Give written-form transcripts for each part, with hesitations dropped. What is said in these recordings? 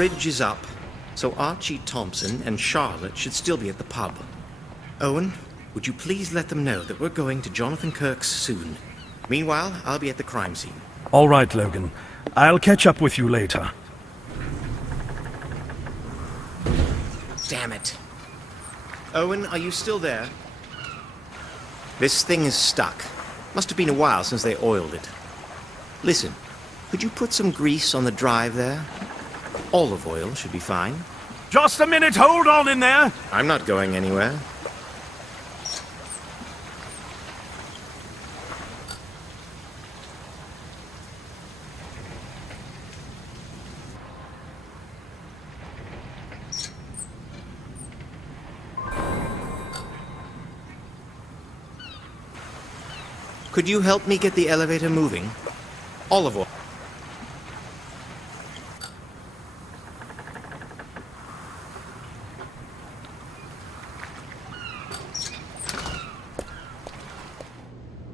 bridge is up, so Archie Thompson and Charlotte should still be at the pub. Owen, would you please let them know that we're going to Jonathan Kirk's soon? Meanwhile, I'll be at the crime scene. All right, Logan. I'll catch up with you later. Damn it. Owen, are you still there? This thing is stuck. Must have been a while since they oiled it. Listen, could you put some grease on the drive there? Olive oil should be fine. Just a minute, hold on in there! I'm not going anywhere. Could you help me get the elevator moving? Olive oil.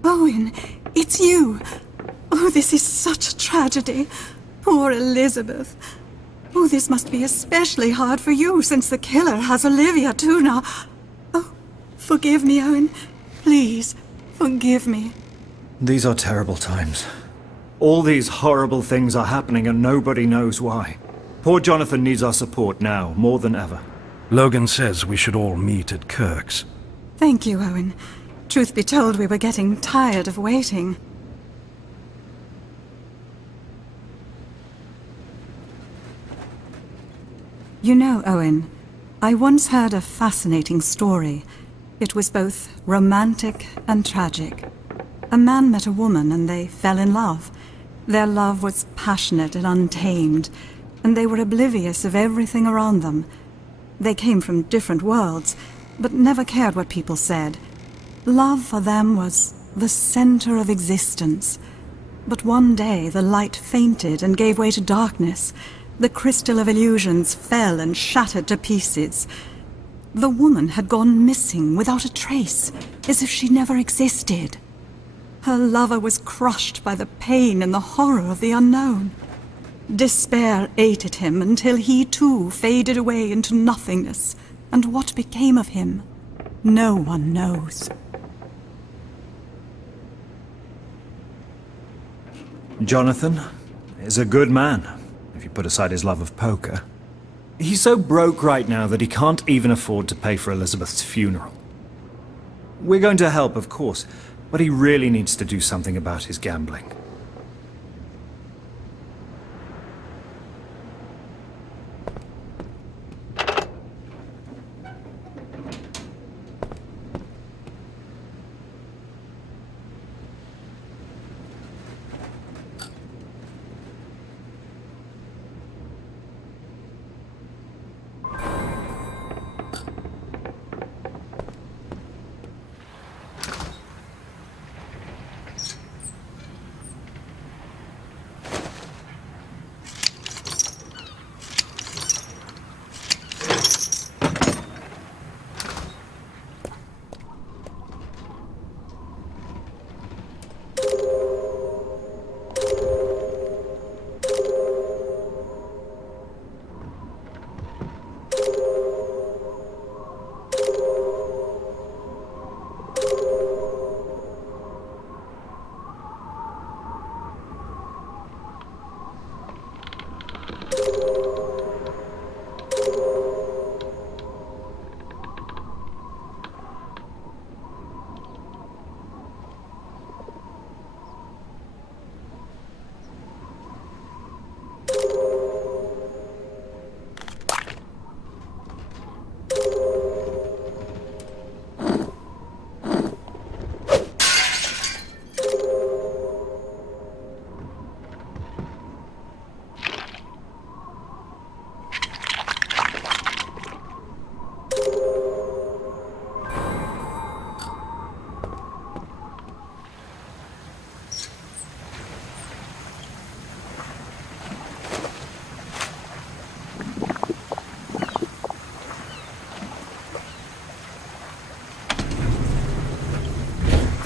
Owen, it's you. Oh, this is such a tragedy. Poor Elizabeth. Oh, this must be especially hard for you, since the killer has Olivia too now. Oh, forgive me, Owen. Please, forgive me. These are terrible times. All these horrible things are happening and nobody knows why. Poor Jonathan needs our support now, more than ever. Logan says we should all meet at Kirk's. Thank you, Owen. Truth be told, we were getting tired of waiting. You know, Owen, I once heard a fascinating story. It was both romantic and tragic. A man met a woman and they fell in love. Their love was passionate and untamed, and they were oblivious of everything around them. They came from different worlds, but never cared what people said. Love for them was the center of existence. But one day the light fainted and gave way to darkness. The crystal of illusions fell and shattered to pieces. The woman had gone missing without a trace, as if she never existed. Her lover was crushed by the pain and the horror of the unknown. Despair ate at him until he too faded away into nothingness. And what became of him, no one knows. Jonathan is a good man, if you put aside his love of poker. He's so broke right now that he can't even afford to pay for Elizabeth's funeral. We're going to help, of course, but he really needs to do something about his gambling.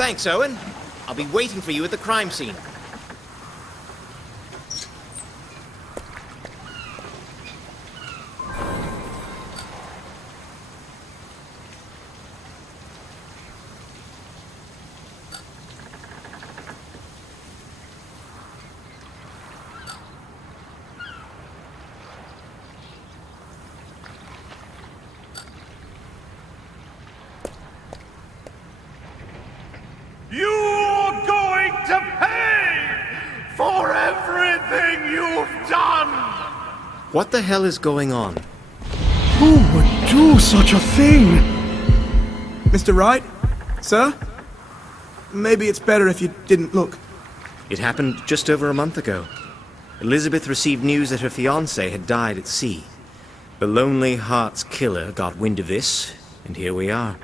Thanks, Owen. I'll be waiting for you at the crime scene. What the hell is going on? Who would do such a thing? Mr. Wright? Sir? Maybe it's better if you didn't look. It happened just over a month ago. Elizabeth received news that her fiancé had died at sea. The Lonely Hearts killer got wind of this, and here we are.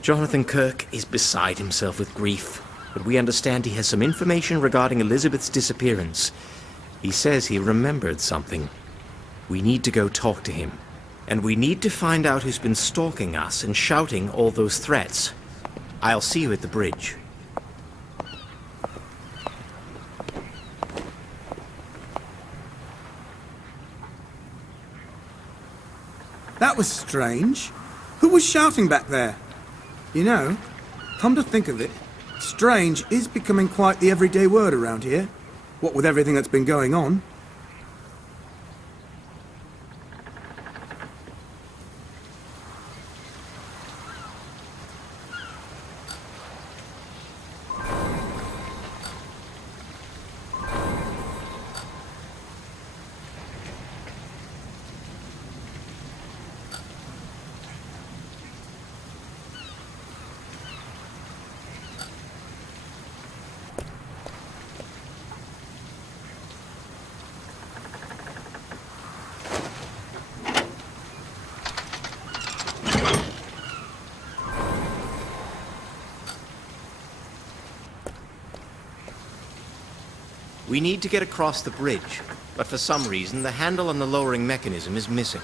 Jonathan Kirk is beside himself with grief, but we understand he has some information regarding Elizabeth's disappearance. He says he remembered something. We need to go talk to him. And we need to find out who's been stalking us and shouting all those threats. I'll see you at the bridge. That was strange. Who was shouting back there? You know, come to think of it, strange is becoming quite the everyday word around here. What with everything that's been going on. We need to get across the bridge, but for some reason the handle on the lowering mechanism is missing.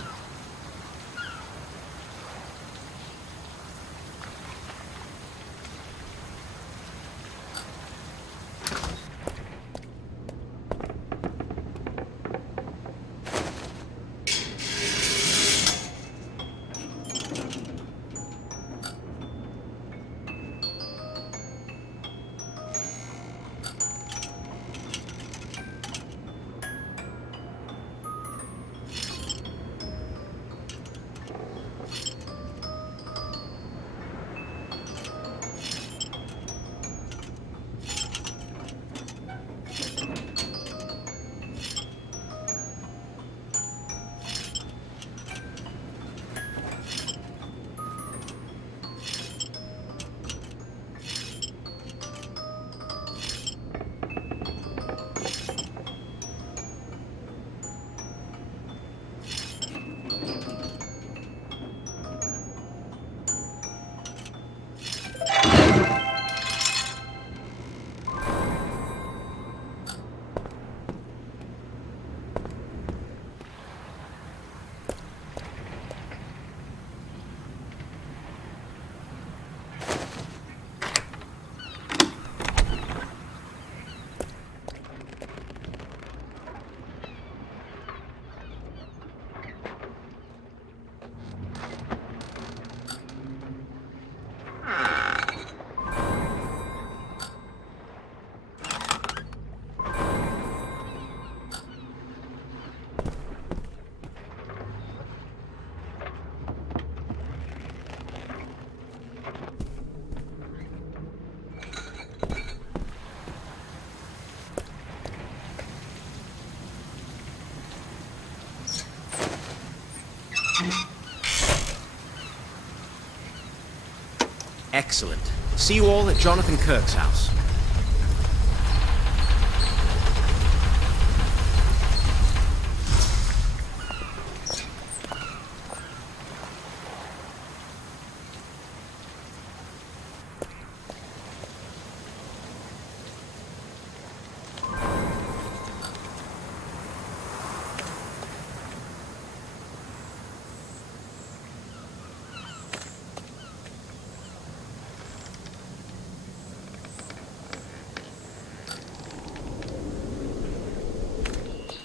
Excellent. See you all at Jonathan Kirk's house.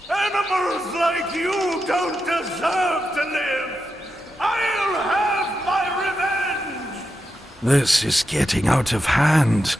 Animals like you don't deserve to live! I'll have my revenge! This is getting out of hand.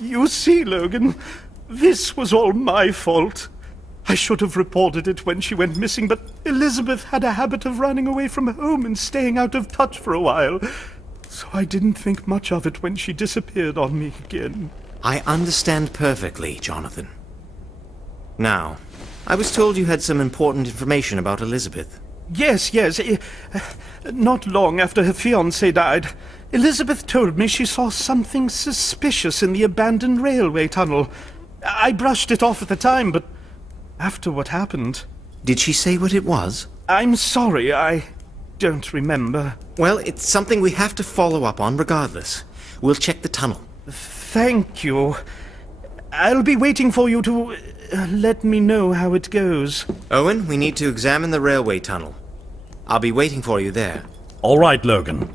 You see, Logan, this was all my fault. I should have reported it when she went missing, but Elizabeth had a habit of running away from home and staying out of touch for a while. So I didn't think much of it when she disappeared on me again. I understand perfectly, Jonathan. Now, I was told you had some important information about Elizabeth. Yes. Not long after her fiancé died, Elizabeth told me she saw something suspicious in the abandoned railway tunnel. I brushed it off at the time, but after what happened... Did she say what it was? I'm sorry, I don't remember. Well, it's something we have to follow up on regardless. We'll check the tunnel. Thank you. I'll be waiting for you to let me know how it goes. Owen, we need to examine the railway tunnel. I'll be waiting for you there. All right, Logan.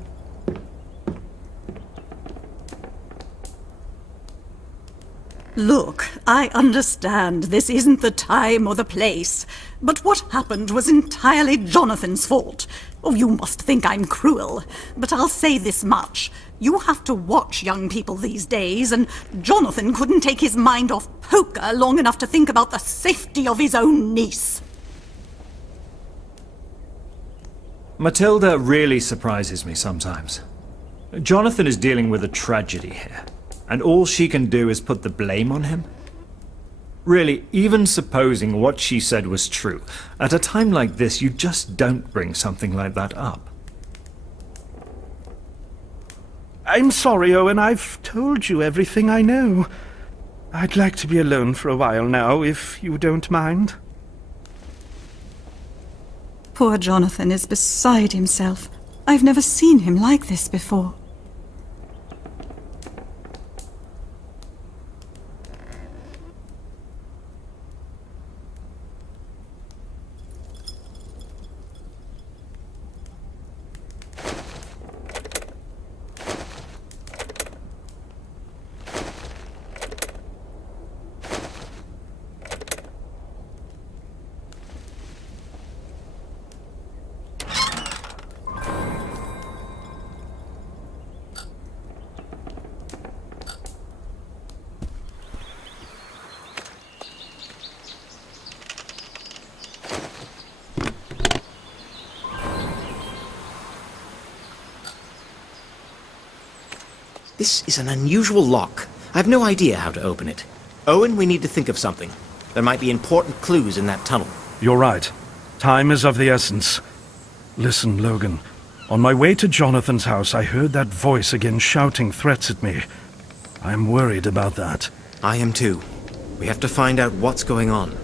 Look, I understand this isn't the time or the place, but what happened was entirely Jonathan's fault. Oh, you must think I'm cruel, but I'll say this much. You have to watch young people these days, and Jonathan couldn't take his mind off poker long enough to think about the safety of his own niece. Matilda really surprises me sometimes. Jonathan is dealing with a tragedy here, and all she can do is put the blame on him? Really, even supposing what she said was true, at a time like this you just don't bring something like that up. I'm sorry, Owen, I've told you everything I know. I'd like to be alone for a while now, if you don't mind. Poor Jonathan is beside himself. I've never seen him like this before. This is an unusual lock. I've no idea how to open it. Owen, we need to think of something. There might be important clues in that tunnel. You're right. Time is of the essence. Listen, Logan. On my way to Jonathan's house, I heard that voice again shouting threats at me. I'm worried about that. I am too. We have to find out what's going on.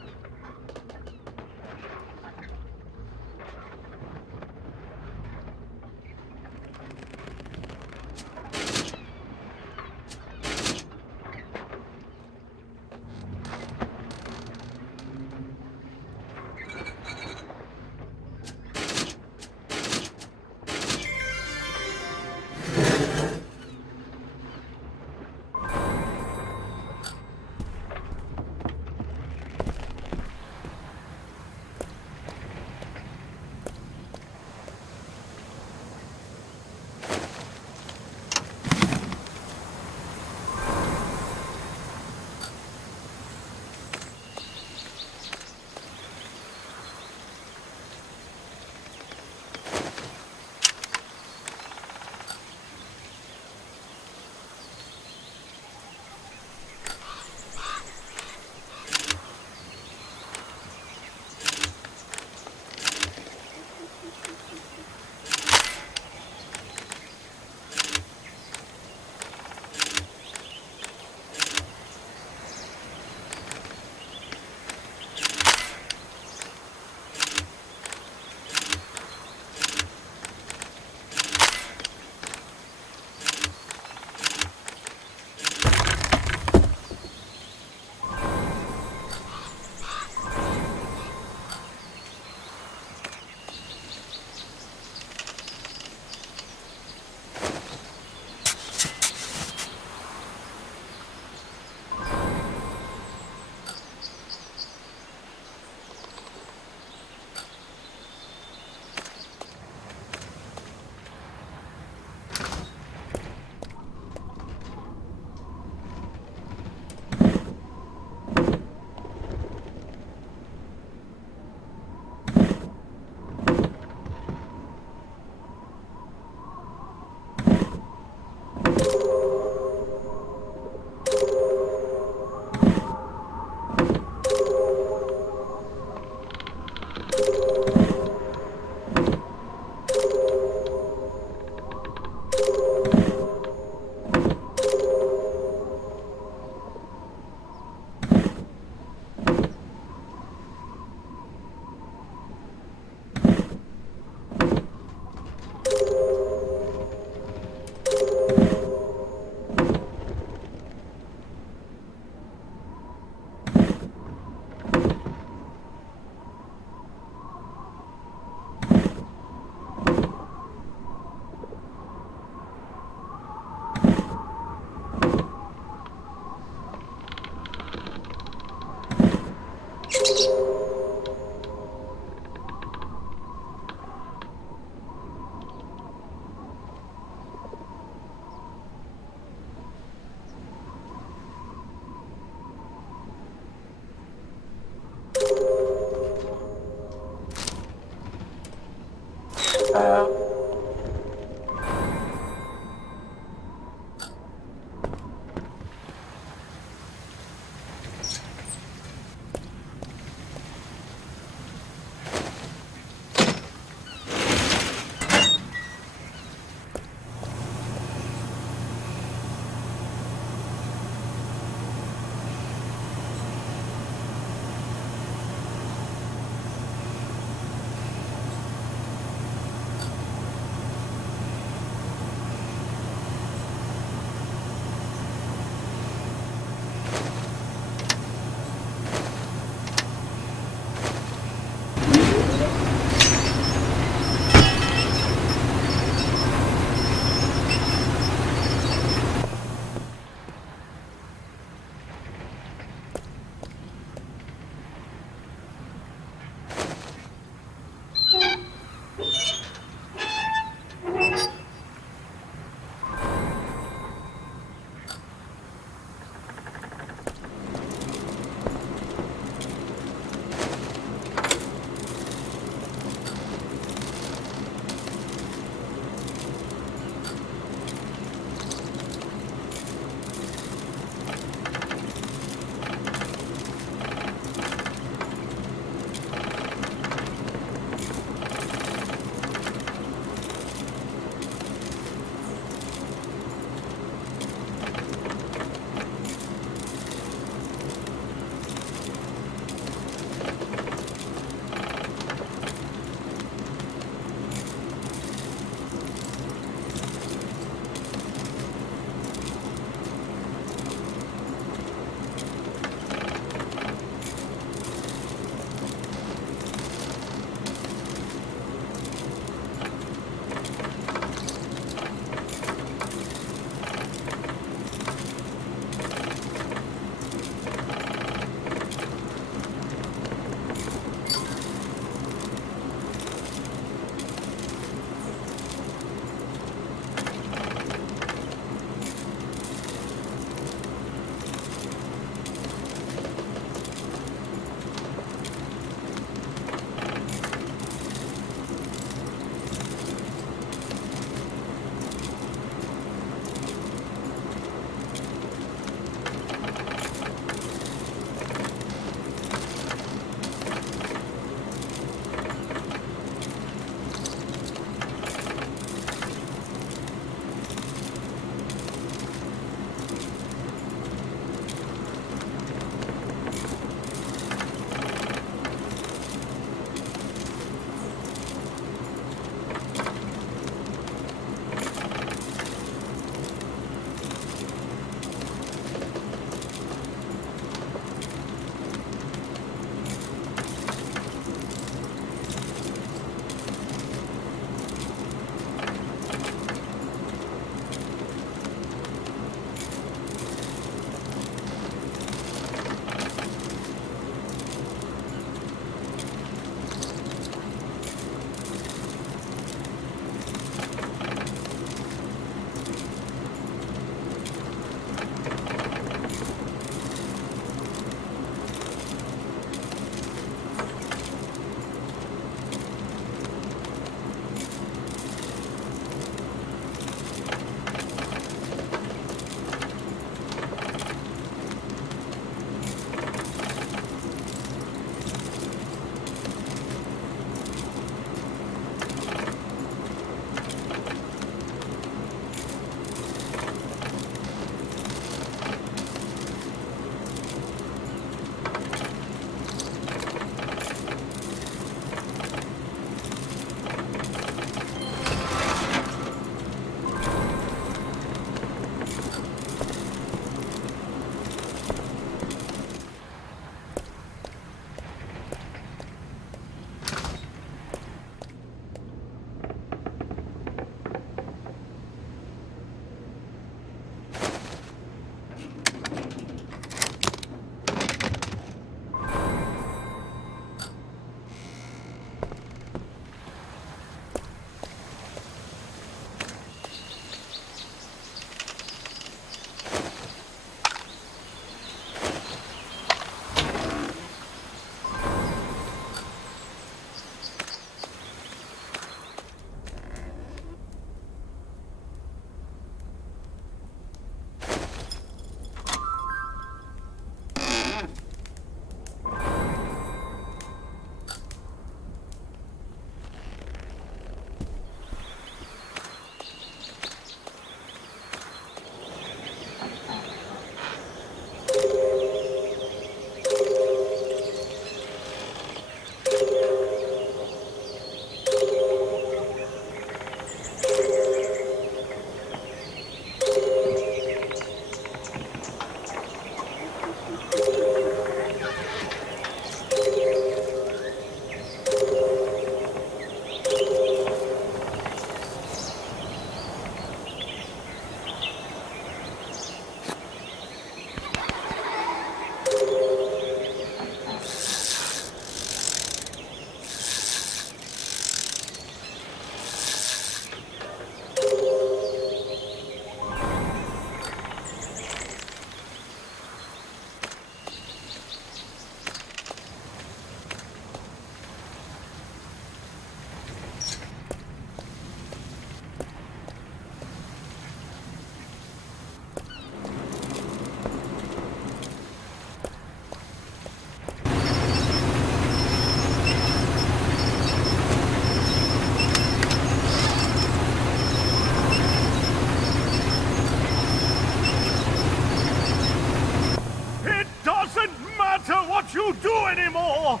let you do anymore!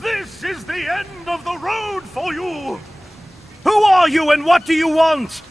This is the end of the road for you! Who are you and what do you want?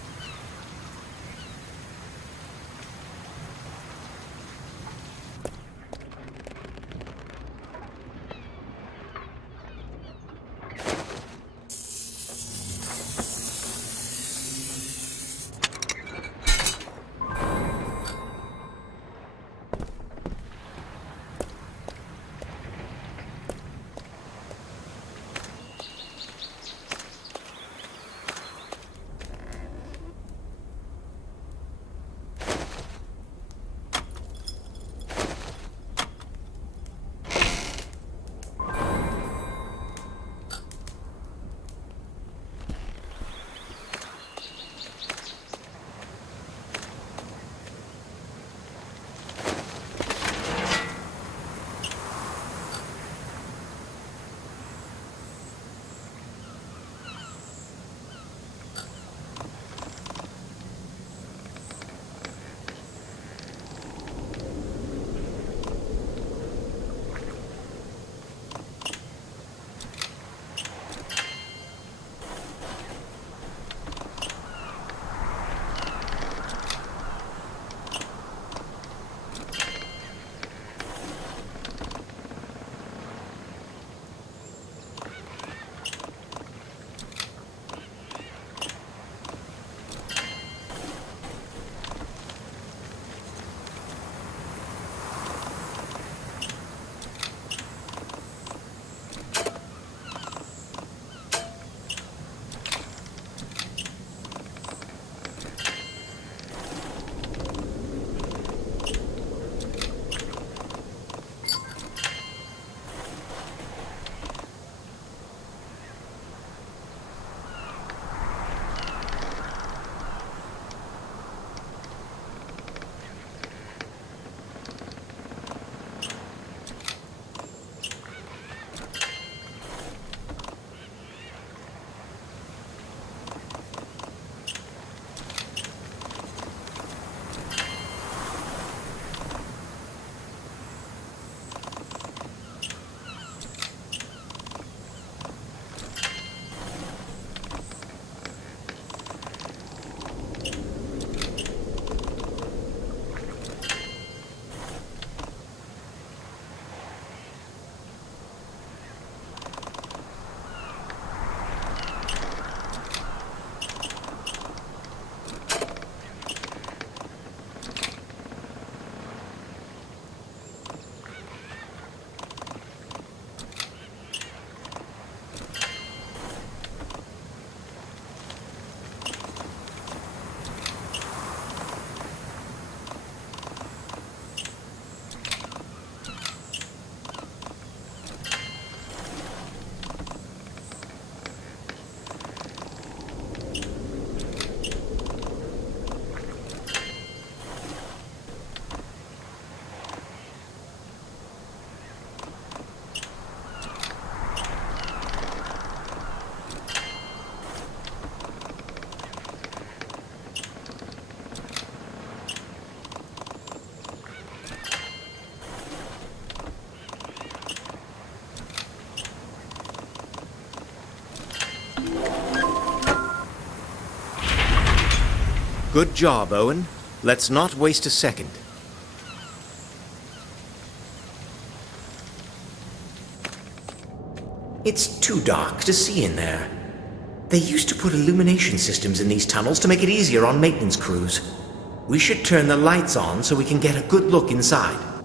Good job, Owen. Let's not waste a second. It's too dark to see in there. They used to put illumination systems in these tunnels to make it easier on maintenance crews. We should turn the lights on so we can get a good look inside.